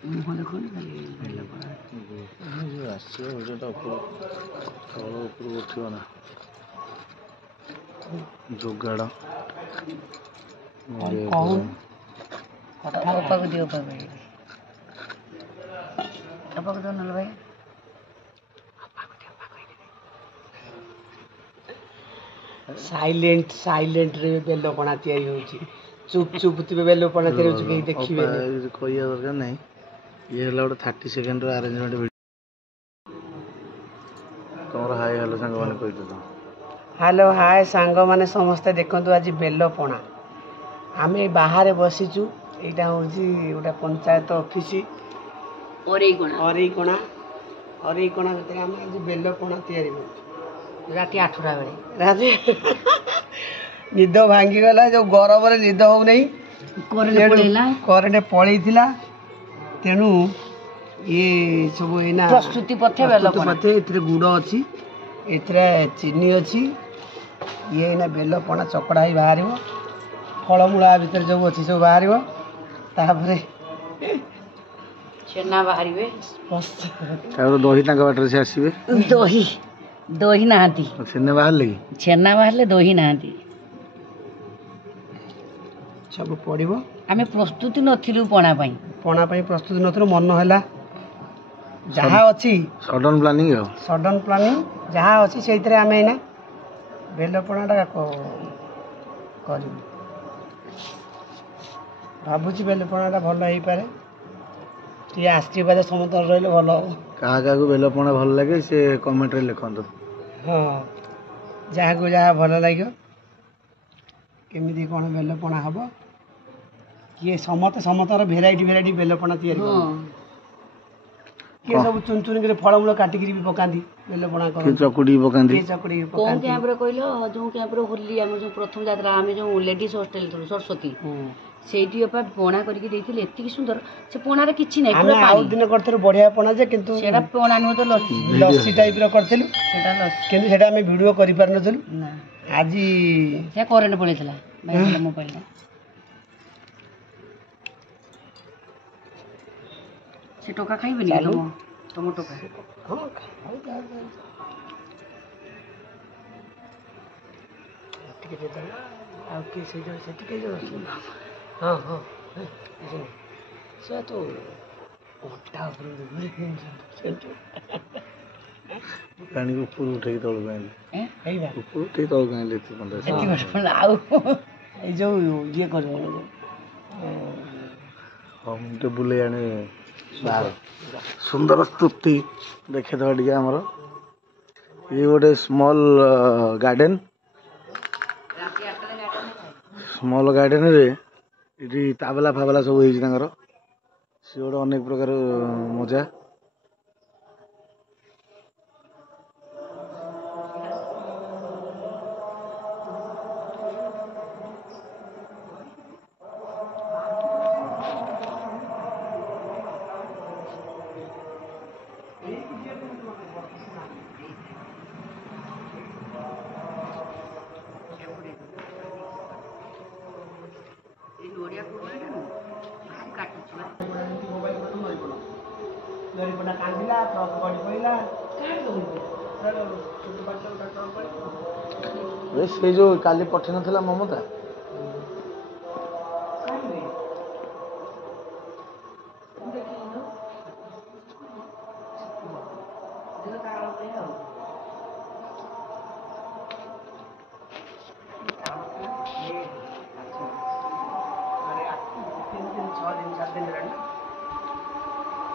मुह देखो ना जोगाड़ भाई साइलेंट साइलेंट रे बेलपणा तैयारी होची चुप चुप ती बेलपणा तैयारी होची के देखिबे कोइया दरकार नहीं ये हला 30 सेकंड रो अरेंजमेंट वीडियो तोर हाय हेलो संग माने कहि दो हेलो हाय सांग माने समस्त देखंतु आज बेलपणा आमे बाहर बसिचु एटा होची ओटा पंचायत ऑफिस ओरेकोणा जते आमे आज बेलपणा तैयारी होची राति 8टा बेले राति निद भांगी गला जो गरम रे निद हो नहीं करेंट पळैथिला तेणु ये सब एना प्रस्तुति पथे एथिरे गुड़ अछि एथिरे चीनी अछि ये एना बेलपणा चकड़ा ही बाहरिबो फलमूला भीतर जो अछि सब बाहरिबो तापरे छेना बाहरिबे बस तापर दही तांका बाटर से आसीबे दही नाहांती छेना बाहरले दही नाहांती सब पड़िबो आमे प्रस्तुति नथिलु पणा पई प्रस्तुति नथिलु मन हैला जहा अछि सडन प्लानिंग जहा अछि सेइतरे आमे ना बेलपणाटा करू भाबुची बेलपणाटा भल हेई पारे ती आशीर्वाद समस्त रहले भल का को बेलपणा भल लागे से कमेंट रे लिखंतो हाँ जहा को जहा भल लागियो केमिति कोन बेलपणा हबो किए समतर भेराइटी बेलपणा तैयारी किए सब चुन चुन के फलमूल काटिकी भी पकांती बेलपणा कर चकुड़ी पकांती कोन कैंप रे कहलो जो कैंप रे होली हम जो प्रथम यात्रा हम जो लेडीज हॉस्टल सरस्वती सेठी अपा पोणा करके देथिले एति सुंदर से पोणा रे किछि नै पूरा पानी आउ दिन करथरो बढ़िया पोणा जे किंतु सेटा पोणा न तो लस्सी टाइप रो करथिलु सेटा लस्सी किंतु सेटा हम वीडियो करि पार नथलु ना आजी से करेंट पळेथला भाई मोबाइल रे से टोका खाइबे नि तुम टोका हां खाओ ठीक है तो आ के से जो से ठीक है हाँ हाँ से तो ओटा पानी को ऊपर उठे तळ गाइले एई बा ऊपर उठे तळ गाइले तो बंदा एति बड़ आउ ए जो ये करबो हम तो बुले आने बाहर सुंदर स्तुति देखे तो टिके हमर ये गोटे स्मॉल गार्डन रे इटी ताबला फाबला सब होई तांगर से गोटे अनेक प्रकार मजा से जो काली पठी नथिला ममता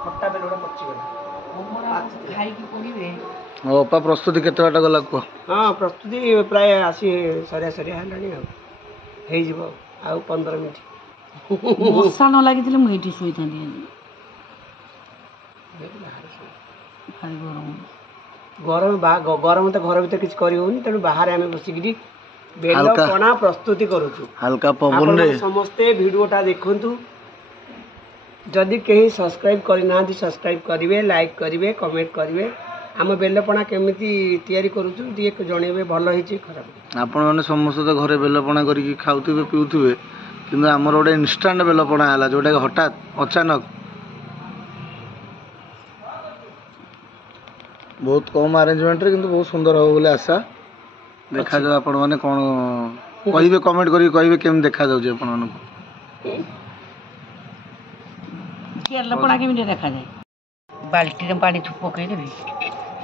खट्टा बेलोड़ा पच्ची गला खाई की पड़िबे अपा प्रस्तुति केते बाटा गला को हाँ प्रस्तुति प्राय आसी सरिया हेलानी हो जिवो आ 15 मिनिट मशा न लागिथिले मु एठी सोई थानी गरम तो घर भीतर किछ करी होनी तेनु बाहर आमे बसिकी बेलपणा प्रस्तुति करूछु हल्का पवन रे समस्ते वीडियोटा देखंतु जदि कहीं सब्सक्राइब करना सब्सक्राइब करेंगे लाइक करेंगे कमेंट करेंगे आम बेलपणा केमिति तैयारी करूछु दिए जणेबे भल होईची खराब आपण माने समस्त तो घरे बेलपणा करिक खाउथिबे पिउथिबे किंतु हमर ओडे इंस्टेंट बेलपणा आला जोटा हठात अचानक बहुत कम अरेंजमेंट रे किंतु बहुत सुंदर हो बोले आशा देखा जाओ आपण माने कोन कहिबे कमेंट करी कहिबे केम देखा जाउ जे आपण माने केरला पड़ा केमिति देखा जाए बाल्टी रे पानी पकई देबी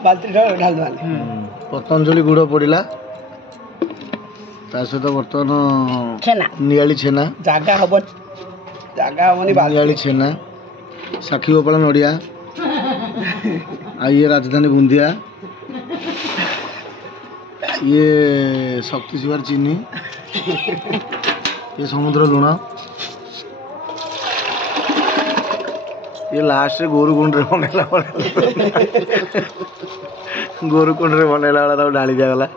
बाल्टी ढाल दवा पतंजलि गुड़ पड़िला ता सहित बर्तमान छेना नियाली छेना जागा हबनी नियाली छेना साखी गोपाल नड़िया आ ये राजधानी बूंदिया ये शक्ति शिवार चीनी ये समुद्र लुण ये लास्ट गोरुकुंड रे बनैला गोरुकुंड रे बनैला वाला डाली दिगला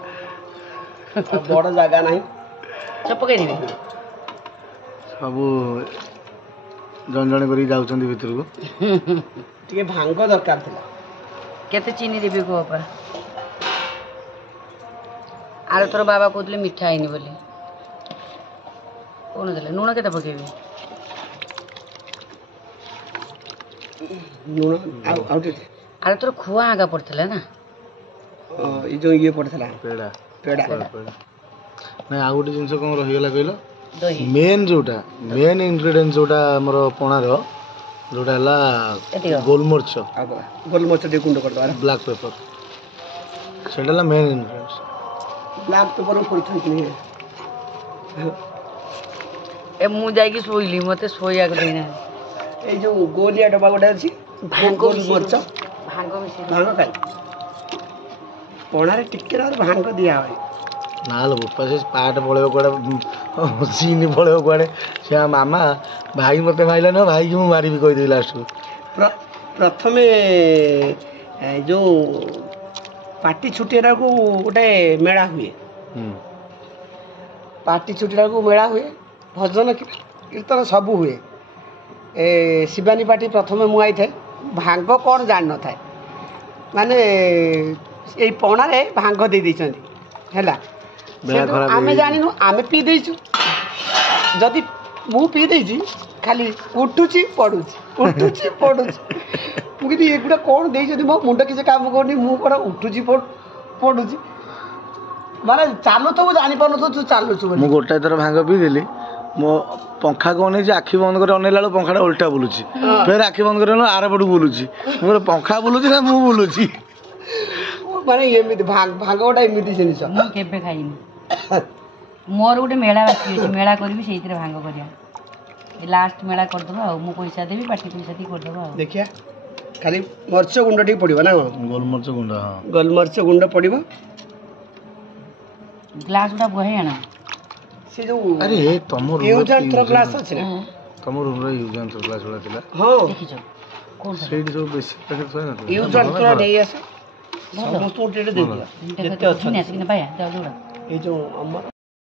बड़ जागा नहीं सब पकई देबी सब जन जन करी जाउछंदी भितर को टिके भांग दरकार थिला केते चीनी देबी को ऊपर आरो तोर बाबा कहतले मिठा आइनी बोली कोन देले नून केते पकेबी नून आउट आरो तोर खुआ आगा पड़थले ना ई जो ये पड़थला पेड़ा पेड़ा नहीं आ गोटे जिनस कौन रहीगला कहल दही मेन जोटा मेन इंग्रेडिएंट जोटा हमर पणार जोटा है गोलमर्च गोलमर्च टे गुंड कर दवा ब्लैक पेपर सेटा मेन इंग्रेडिएंट्स ब्लैक पेपर में पड़थन कि ए मु जाई की सोइली मते सोया के देना ए जो गोलिया डब्बा गोटा अछि गोलमर्च भांग खाई पणारे टिके और भांग दिया होय ना लो बुप्पा से पाट पड़े कड़े सीनी पड़े कड़े से मामा भाई मते माइला ना भाई की मु मारी भी कहि दे लास्ट प्रथम जो पार्टी छुटेरा को गोटे मेला हुए पार्टी छुटेरा को मेला हुए भजन कीर्तन सब हुए ए शिवानी पार्टी प्रथम मु आई थे भांग कौन जान न थाए माने ए पणारे भांग दे दैछंती हैला आमे जानिनु आमे पी देइछु जदि मु पी देइछि खाली उठुची पडुची मुझे एगुड़ा कौन दे मो मुंड किसी काम करनी मु कौन उठुची पडुची माने चालू तो जानी पारन तो चालू मु गोटा थर भांग पी देली मो पंखा को नहीं आखि बंद कर अनेला बेलू पंखा उल्टा बुलुची फिर आखि बंद कर आर पटू बुलुची मु पंखा बुलुची ना मु बुलुची माने एमिति भांग गोटा एमिति जिनिस मु केबे खाइनी मोर गोटे मेला बाकी अछि मेला करबी सेइतरे भांग करिया लास्ट मेला कर दबा मु पैसा देबी पार्टी पैसा दी कर दबा देखिया खाली मरच गुंड टी पड़िबो ना गोलमर्च गुंड हां गोलमर्च गुंड पड़िबो ग्लास उडा बहे आना से जो अरे तमो यूज एंड थ्रो ग्लास अछि ना तमो रूम रे यूज एंड थ्रो ग्लास उडा थिला हां देखिजो कोन सेडी जो बेसी पैकेट थोय ना यूज एंड थ्रो देई आसे समस्त उठे दे दिया जते अछि ना कि भाया जाउ जोडा ए जो हमर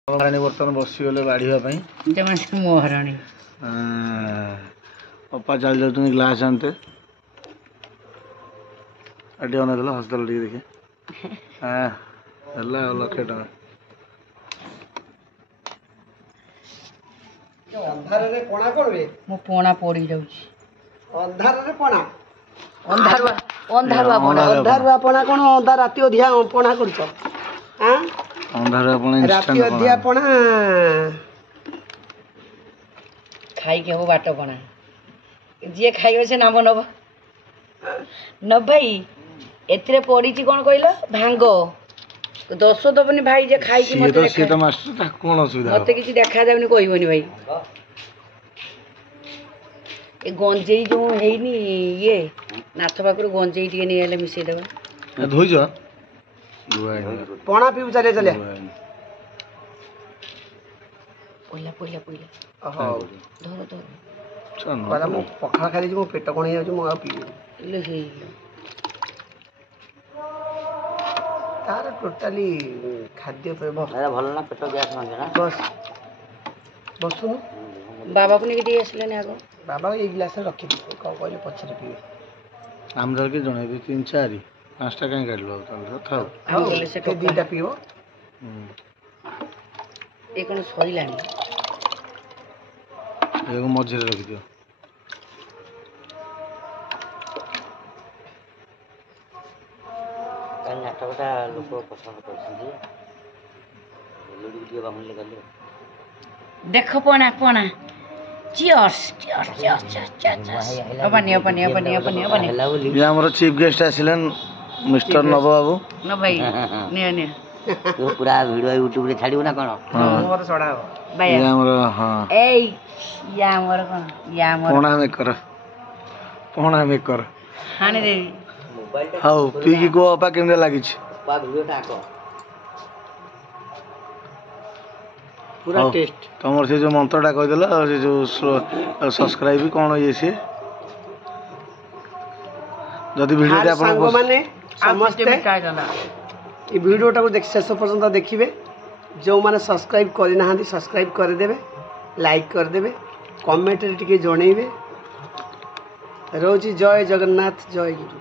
महारानी बर्तन बसी गले बाढ़िया जमा महारानी पप्पा चल जाते ग्लास आनते अड्डी अनेदेल हस्पिटाल टी देखे हाँ लक्षे टाँग अंधार रे पणा करबे मो पणा पड़ी जाउची अंधार रे पणा अंधारुआ पणा कोन अंधार राती अधिया पणा करछ हां अंधारुआ पणा राती अधिया पणा खाई के हो बाटो पणा जे खाइयो से नाम नब न भाई एथरे पड़ी छी कोन कहलो भांग दोष दबनी भाई जे खाई की मते से तो मास्टर ता कोन असुविधा मते किछि देखा जाबनी कहबनी भाई ए गंजेई जो हेइनी ये नाथ बाकरू गंजेई टिके नै आले मिसे देबा धोइ जा पणा पीउ चले चले पहिला ओहो धर चल कला मो पखा खाली मो पेट कोन हे मो आ पी ले हे तार टोटली खाद्य पे भल ना पेट गैस मांगे ना बस बसुनु बाबा को नहीं दिए असले ने आगो बाबा एक गिलास रखी दी कहले पछरे पीए आम धर के जणे 3 4 5टा काई काढलो थाओ हां बोले से के दीटा पीओ ए कोन सरीलानी एगो मझिरे रखि दियो ନାଟକଟା ଲୋକ ପସନ୍ଦ କରୁଛନ୍ତି ଟିକେ ବାହୁନିଲେ ଗଲେ ଦେଖ ପଣା ପଣା ଚିୟର୍ସ ଚିୟର୍ସ ଚିୟର୍ସ ଚିୟର୍ସ ପାନୀୟ ପାନୀୟ ପାନୀୟ ପାନୀୟ ପାନୀୟ ହେଲା ବୋଲି ଇଏ ଆମର ଚିଫ୍ ଗେଷ୍ଟ ଆସିଲେ ମିଷ୍ଟର ନବ ବାବୁ ନ ଭାଇ ନିଅ ନିଅ ତୁ ପୁରା ଭିଡ଼ିଓ ୟୁଟ୍ୟୁବରେ ଛାଡ଼ିବୁ ନା କ'ଣ ବାୟା ଇଏ ଆମର ହଁ ଏଇ ଇଏ ଆମର କ'ଣ ଇଏ ଆମର ପଣା ମେକର ହାଣି ଦେବି ହଉ ପିଇକି କୁହ ଅପା କେମିତି ଲାଗିଛି ଭିଡ଼ିଓଟା ଆଗ ପୁରା ହଉ। ଟେଷ୍ଟ। ତମର ସେ ଯୋଉ ମନ୍ତ୍ରଟା କହିଦେଲ ସେ ଯୋଉ ସବସ୍କ୍ରାଇବ କ'ଣ ଇଏ ସିଏ ଯଦି ଭିଡ଼ିଓଟି ଆପଣ ସାଙ୍ଗମାନେ ସମସ୍ତେ ମିଠା ହେଇଥାନ୍ତା এই ভিডিওটাକୁ ଶେଷ ପର୍ଯ୍ୟନ୍ତ ଦେଖିବେ ଯେଉଁମାନେ ସବସ୍କ୍ରାଇବ୍ କରିନାହାନ୍ତି ସବସ୍କ୍ରାଇବ୍ କରିଦେବେ ଲାଇକ୍ କରିଦେବେ କମେଣ୍ଟରେ ଟିକେ ଜଣେଇବେ ରହୁଛି ଜୟ ଜଗନ୍ନାଥ ଜୟ ଗୁରୁ।